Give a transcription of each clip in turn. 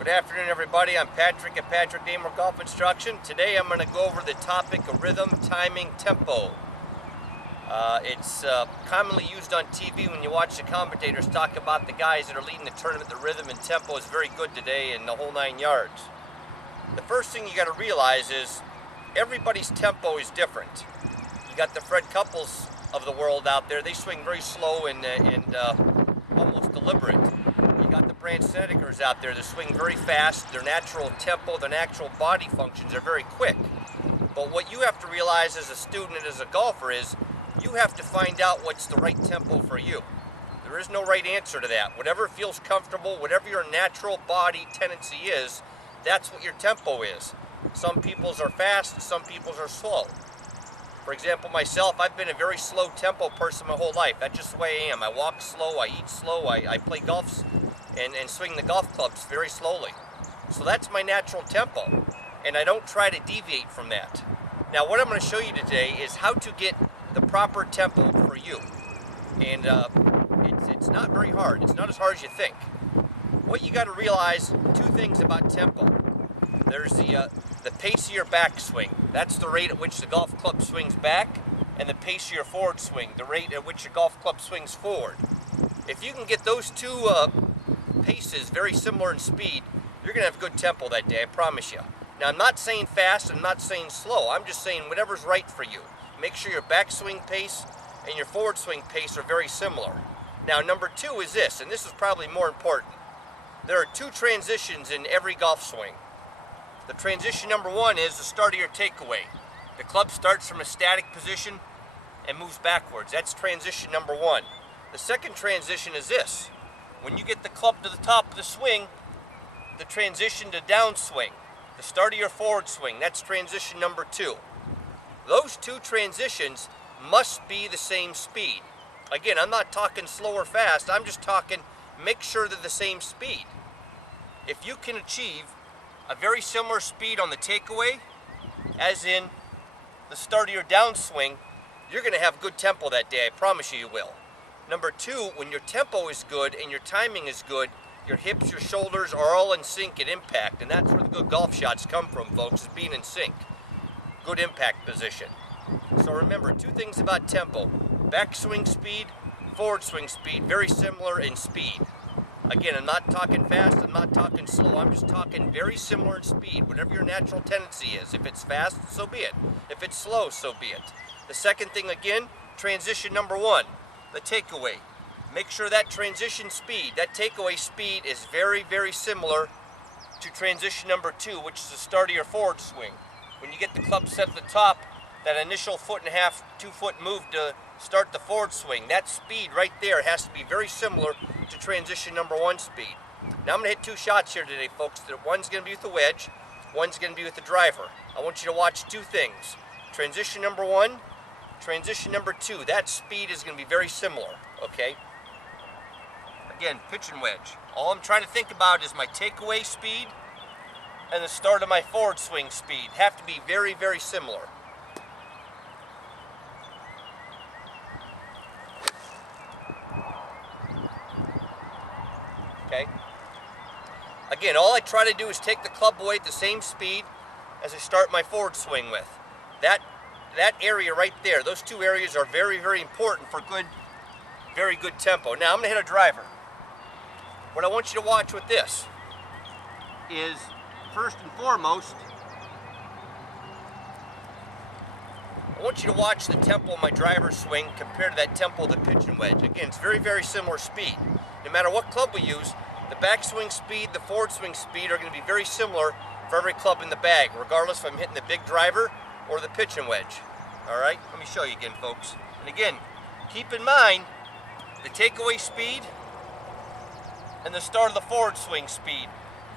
Good afternoon, everybody. I'm Patrick at Patrick Damore Golf Instruction. Today I'm going to go over the topic of rhythm, timing, tempo. It's commonly used on TV when you watch the commentators talk about the guys that are leading the tournament. The rhythm and tempo is very good today in the whole 9 yards. The first thing you got to realize is everybody's tempo is different. You got the Fred Couples of the world out there. They swing very slow and almost deliberate. You got the Branch Senecers out there that swing very fast. Their natural tempo, their natural body functions are very quick. But what you have to realize as a student and as a golfer is you have to find out what's the right tempo for you. There is no right answer to that. Whatever feels comfortable, whatever your natural body tendency is, that's what your tempo is. Some people's are fast, some people's are slow. For example, myself, I've been a very slow tempo person my whole life. That's just the way I am. I walk slow, I eat slow, I play golf and swing the golf clubs very slowly. So that's my natural tempo, and I don't try to deviate from that. Now what I'm going to show you today is how to get the proper tempo for you. And it's not very hard. It's not as hard as you think. What you got to realize, two things about tempo. There's the pace of your backswing. That's the rate at which the golf club swings back, and the pace of your forward swing, the rate at which your golf club swings forward. If you can get those two paces very similar in speed, you're going to have good tempo that day, I promise you. Now, I'm not saying fast, I'm not saying slow. I'm just saying whatever's right for you. Make sure your backswing pace and your forward swing pace are very similar. Now, number two is this, and this is probably more important. There are two transitions in every golf swing. The transition number one is the start of your takeaway. The club starts from a static position and moves backwards. That's transition number one. The second transition is this. When you get the club to the top of the swing, the transition to downswing, the start of your forward swing, that's transition number two. Those two transitions must be the same speed. Again, I'm not talking slow or fast, I'm just talking make sure they're the same speed. If you can achieve a very similar speed on the takeaway, as in the start of your downswing, you're going to have good tempo that day, I promise you will. Number two, when your tempo is good and your timing is good, your hips, your shoulders are all in sync at impact, and that's where the good golf shots come from, folks, is being in sync. Good impact position. So remember, two things about tempo. Backswing speed, forward swing speed, very similar in speed. Again, I'm not talking fast, I'm not talking slow, I'm just talking very similar in speed, whatever your natural tendency is. If it's fast, so be it. If it's slow, so be it. The second thing, again, transition number one, the takeaway. Make sure that transition speed, that takeaway speed is very, very similar to transition number two, which is the start of your forward swing. When you get the club set at the top, that initial 1.5 foot, 2 foot move to start the forward swing, that speed right there has to be very similar to transition number one speed. Now I'm going to hit two shots here today, folks. One's going to be with the wedge, one's going to be with the driver. I want you to watch two things. Transition number one, transition number two. That speed is going to be very similar, okay? Again, pitch and wedge. All I'm trying to think about is my takeaway speed and the start of my forward swing speed. Have to be very, very similar. Okay? Again, all I try to do is take the club away at the same speed as I start my forward swing with. That area right there, those two areas are very, very important for good, very good tempo. Now I'm going to hit a driver. What I want you to watch with this is, first and foremost, I want you to watch the tempo of my driver swing compared to that tempo of the pitch and wedge. Again, it's very, very similar speed. No matter what club we use, the backswing speed, the forward swing speed are going to be very similar for every club in the bag, regardless if I'm hitting the big driver or the pitch and wedge. All right, let me show you again, folks. And again, keep in mind the takeaway speed and the start of the forward swing speed.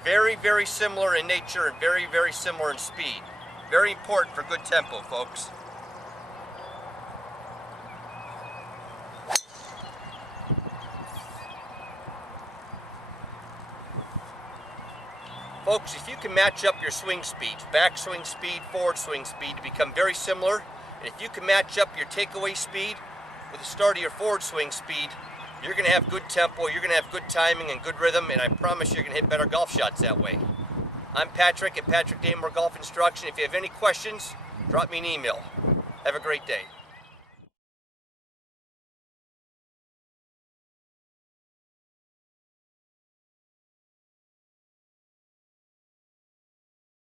Very, very similar in nature and very, very similar in speed. Very important for good tempo, folks. Folks, if you can match up your swing speeds, backswing speed, forward swing speed to become very similar, and if you can match up your takeaway speed with the start of your forward swing speed, you're going to have good tempo, you're going to have good timing and good rhythm, and I promise you're going to hit better golf shots that way. I'm Patrick at Patrick Damore Golf Instruction. If you have any questions, drop me an email. Have a great day.